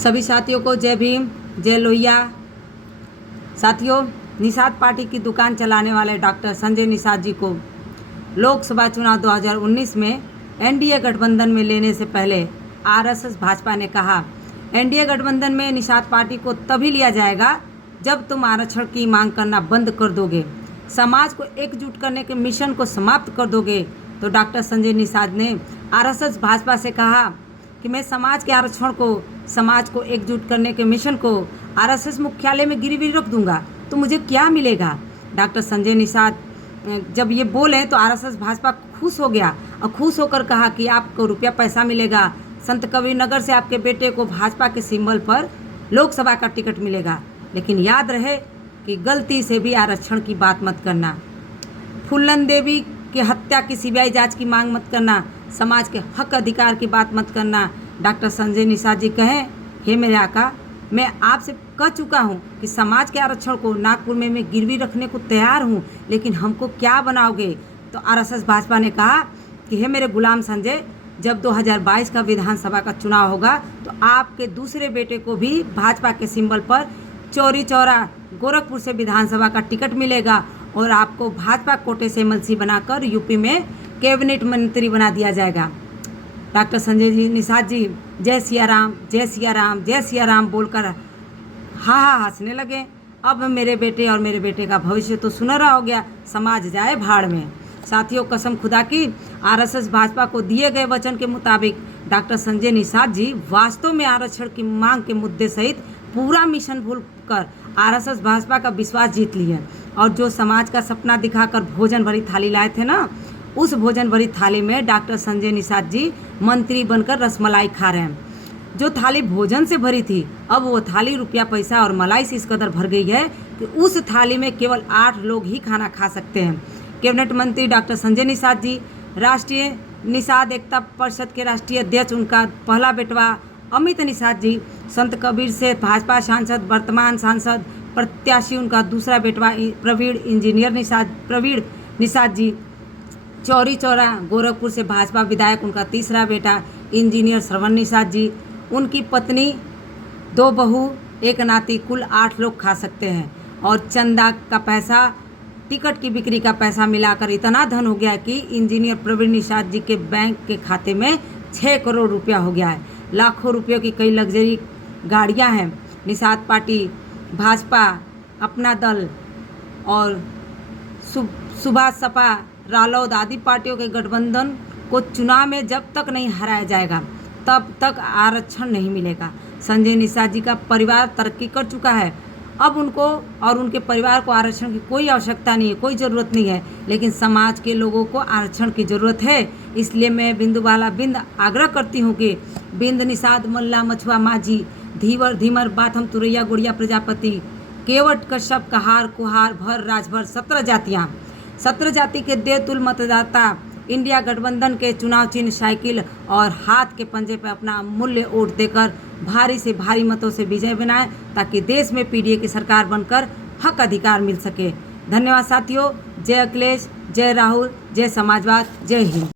सभी साथियों को जय भीम, जय लोहिया। साथियों, निषाद पार्टी की दुकान चलाने वाले डॉक्टर संजय निषाद जी को लोकसभा चुनाव 2019 में एनडीए गठबंधन में लेने से पहले आरएसएस भाजपा ने कहा, एनडीए गठबंधन में निषाद पार्टी को तभी लिया जाएगा जब तुम आरक्षण की मांग करना बंद कर दोगे, समाज को एकजुट करने के मिशन को समाप्त कर दोगे। तो डॉक्टर संजय निषाद ने आरएसएस भाजपा से कहा कि मैं समाज के आरक्षण को, समाज को एकजुट करने के मिशन को आरएसएस मुख्यालय में गिरवी रख दूंगा तो मुझे क्या मिलेगा। डॉक्टर संजय निषाद जब ये बोले तो आरएसएस भाजपा खुश हो गया और खुश होकर कहा कि आपको रुपया पैसा मिलेगा, संत कबीर नगर से आपके बेटे को भाजपा के सिंबल पर लोकसभा का टिकट मिलेगा, लेकिन याद रहे कि गलती से भी आरक्षण की बात मत करना, फूलन देवी की हत्या की सीबीआई जांच की मांग मत करना, समाज के हक अधिकार की बात मत करना। डॉक्टर संजय निषाद जी कहें, हे मेरे आका, मैं आपसे कह चुका हूं कि समाज के आरक्षण को नागपुर में मैं गिरवी रखने को तैयार हूं, लेकिन हमको क्या बनाओगे। तो आरएसएस भाजपा ने कहा कि हे मेरे गुलाम संजय, जब 2022 का विधानसभा का चुनाव होगा तो आपके दूसरे बेटे को भी भाजपा के सिंबल पर चौरी चौरा गोरखपुर से विधानसभा का टिकट मिलेगा और आपको भाजपा कोटे से एमएलसी बनाकर यूपी में कैबिनेट मंत्री बना दिया जाएगा। डॉक्टर संजय जी निषाद जी जय सिया राम, जय सिया राम, जय सिया राम बोलकर हा हंसने लगे। अब मेरे बेटे और मेरे बेटे का भविष्य तो सुनहरा हो गया, समाज जाए भाड़ में। साथियों, कसम खुदा की आरएसएस भाजपा को दिए गए वचन के मुताबिक डॉक्टर संजय निषाद जी वास्तव में आरक्षण की मांग के मुद्दे सहित पूरा मिशन भूलकर आरएसएस भाजपा का विश्वास जीत लिए और जो समाज का सपना दिखाकर भोजन भरी थाली लाए थे ना, उस भोजन भरी थाली में डॉक्टर संजय निषाद जी मंत्री बनकर रसमलाई खा रहे हैं। जो थाली भोजन से भरी थी, अब वो थाली रुपया पैसा और मलाई से इस कदर भर गई है कि उस थाली में केवल 8 लोग ही खाना खा सकते हैं। कैबिनेट मंत्री डॉक्टर संजय निषाद जी, राष्ट्रीय निषाद एकता परिषद के राष्ट्रीय अध्यक्ष, उनका पहला बेटवा अमित निषाद जी, संत कबीर से भाजपा सांसद, वर्तमान सांसद प्रत्याशी उनका दूसरा बेटवा प्रवीण निषाद जी, चौरी चौरा गोरखपुर से भाजपा विधायक उनका तीसरा बेटा इंजीनियर श्रवण निषाद जी, उनकी पत्नी, 2 बहू, 1 नाती, कुल 8 लोग खा सकते हैं। और चंदा का पैसा, टिकट की बिक्री का पैसा मिलाकर इतना धन हो गया है कि इंजीनियर प्रवीण निषाद जी के बैंक के खाते में 6 करोड़ रुपया हो गया है। लाखों रुपयों की कई लग्जरी गाड़ियां हैं। निषाद पार्टी, भाजपा, अपना दल और सुभाष सपा, रालोद आदि पार्टियों के गठबंधन को चुनाव में जब तक नहीं हराया जाएगा तब तक आरक्षण नहीं मिलेगा। संजय निषाद जी का परिवार तरक्की कर चुका है, अब उनको और उनके परिवार को आरक्षण की कोई आवश्यकता नहीं है, कोई ज़रूरत नहीं है, लेकिन समाज के लोगों को आरक्षण की ज़रूरत है। इसलिए मैं बिंदुवाला बिंद आग्रह करती हूँ कि बिंद निषाद, मल्ला, मछुआ, माझी, धीवर, धीमर, बाथम, तुरैया, गुड़िया, प्रजापति, केवट, कश्यप, कहार, कुहार, भर, राजभर, 17 जातियाँ, 17 जाति के देवतुल मतदाता इंडिया गठबंधन के चुनाव चिन्ह साइकिल और हाथ के पंजे पर अपना मूल्य वोट देकर भारी से भारी मतों से विजय बनाएं, ताकि देश में पीडीए की सरकार बनकर हक अधिकार मिल सके। धन्यवाद साथियों। जय अखिलेश, जय राहुल, जय समाजवाद, जय हिंद।